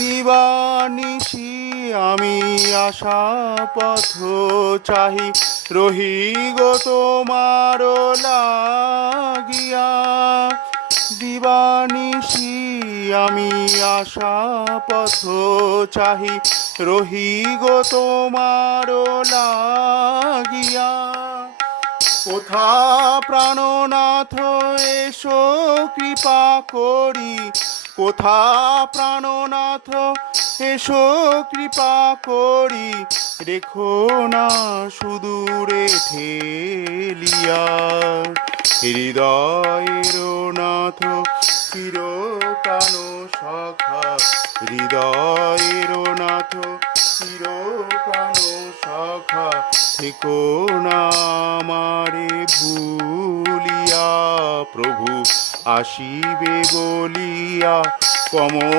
দিবানিশি আমি আশা পথ চাহি, রহি গো তোমার লাগিয়া। দিবানিশি আমি আশা পথ চাহি, রহি গো তোমার লাগিয়া। কোথা প্রাণনাথ এসো কৃপা করি, কোথা প্রাণনাথ এসো কৃপা করি, রেখো না সুদূরে ঠেলিয়া। হৃদয়ের নাথ চিরকাল সখা, হৃদয়ের নাথ চিরকাল সখা, থেকো না আমারে ভুলিয়া। প্রভু আসিবে বলিয়া কম